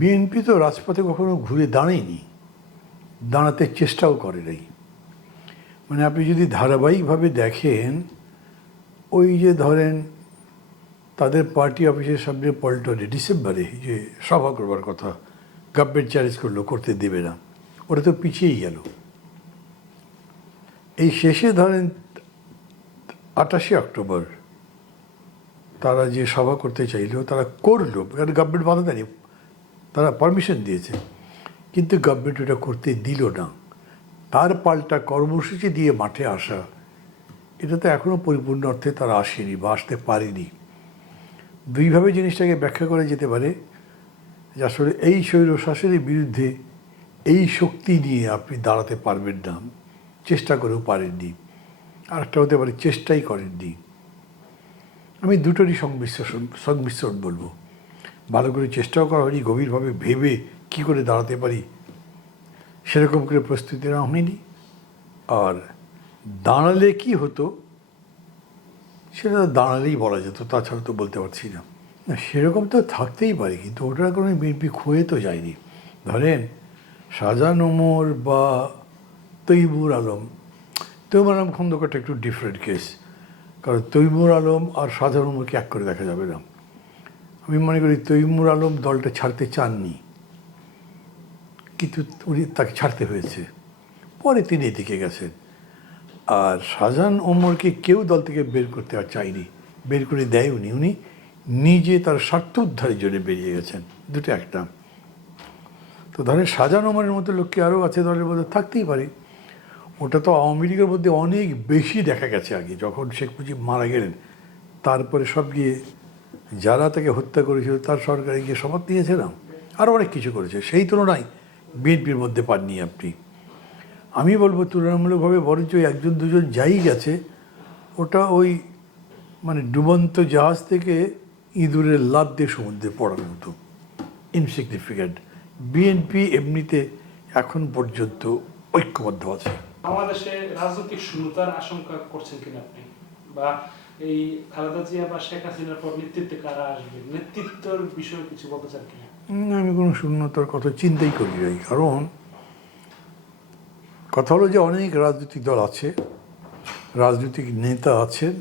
BNP তো রাজপথে কখনো ঘুরে দাঁড়ায়নি, দাঁড়াতে চেষ্টাও করে নাই। মানে আপনি যদি ধারাবাহিকভাবে দেখেন, ওই যে ধরেন তাদের পার্টি অফিসের সামনে পল্টনে, ডিসেম্বরে যে সভা করবার কথা গভর্নমেন্ট চ্যালেঞ্জ করল, করতে দেবে না ওটা তো পিছিয়েই গেল। এই শেষে ধরেন আটাশে অক্টোবর, তারা যে সভা করতে চাইলো, তারা করল, কারণ গভর্নমেন্ট বাধা দেয়নি। তারা পারমিশন দিয়েছে। কিন্তু গভর্নমেন্ট ওটা করতে দিল না। তার পাল্টা কর্মসূচি দিয়ে মাঠে আসা, এটা তো এখনও পরিপূর্ণ অর্থে তারা আসেনি বা আসতে পারেনি। দুইভাবে জিনিসটাকে ব্যাখ্যা করা যেতে পারে যে আসলে এই শৈল শাসনের বিরুদ্ধে এই শক্তি নিয়ে আপনি দাঁড়াতে পারবেন না, চেষ্টা করেও পারেননি। আর একটা হতে পারে, চেষ্টাই করেননি। আমি দুটোরই সংমিশ্রণ সংমিশ্রণ বলব। ভালো করে চেষ্টাও করা হয়নি, গভীরভাবে ভেবে কি করে দাঁড়াতে পারি, সেরকম করে প্রস্তুতি নেওয়া হয়নি। আর দাঁড়ালে কি হতো, সেটা দাঁড়ালেই বলা যেত, তাছাড়া তো বলতে পারছি না। সেরকম তো থাকতেই পারে, কিন্তু ওটার কোনো বিএনপি খুঁয়ে তো যায়নি। ধরেন শাহজাহান ওমর বা তৈবুর আলম, তৈমুর আলম খন্দকারটা একটু ডিফারেন্ট কেস কারণ তৈমুর আলম আর শাহজাহান ওমরকে এক করে দেখা যাবে না। আমি মনে করি তৈমুর আলম দলটা ছাড়তে চাননি। কিন্তু উনি তাকে ছাড়তে হয়েছে। পরে তিনি এদিকে গেছেন। আর শাহজাহান ওমরকে কেউ দল থেকে বের করতে আর চায়নি। বের করে দেয় উনি। উনি নিজে তার স্বার্থ উদ্ধারের জন্য বেরিয়ে গেছেন। দুটো একটা। তো ধরেন শাহজাহান ওমরের মতো লোককে আরও আছে দলের মধ্যে, থাকতেই পারে। ওটা তো আওয়ামী লীগের মধ্যে অনেক বেশি দেখা গেছে আগে, যখন শেখ মুজিব মারা গেলেন। তারপরে সব গিয়ে যারা তাকে হত্যা করেছিল, তার সরকারে গিয়ে শপথ নিয়েছে না আরও অনেক কিছু করেছে। সেই তুলনায় বিএনপির মধ্যে পাননি আপনি। আমি বলব তুলনামূলকভাবে বরঞ্চ একজন, দুজন যাই গেছে, ওটা ওই মানে ডুবন্ত জাহাজ থেকে ইঁদুরের লাভ দিয়ে সমুদ্রে পড়ার মতো। ইনসিগনিফিক্যান্ট বিএনপি এমনিতে এখন পর্যন্ত ঐক্যবদ্ধ আছে। বাংলাদেশে রাজনৈতিক শূন্যতার আশঙ্কা করছেন কিনা আপনি? বা এই খালেদা জিয়া বা শেখ হাসিনার পর নেতৃত্বে কারা আসবে? নেতৃত্বের বিষয়ে কিছু বলতে চান কিনা? আমি কোনো শূন্যতার কথা চিন্তাই করি নাই, কারণ কথা হলো যে অনেক রাজনৈতিক দল আছে, রাজনৈতিক নেতা আছেন,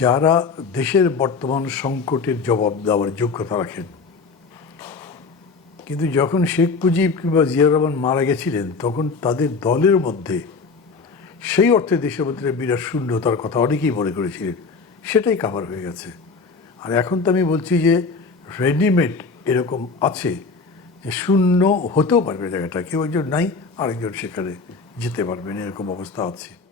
যারা দেশের বর্তমান সংকটের জবাব দেওয়ার যোগ্যতা রাখেন। কিন্তু যখন শেখ মুজিব কিংবা জিয়া রহমান মারা গেছিলেন, তখন তাদের দলের মধ্যে সেই অর্থে দেশের মধ্যে বিরাট শূন্যতার কথা অনেকেই মনে করেছিলেন। সেটাই কাভার হয়ে গেছে। আর এখন তো আমি বলছি যে রেডিমেড এরকম আছে যে, শূন্য হতেও পারবে জায়গাটা। কেউ একজন নাই, আরেকজন সেখানে যেতে পারবেন এরকম অবস্থা আছে।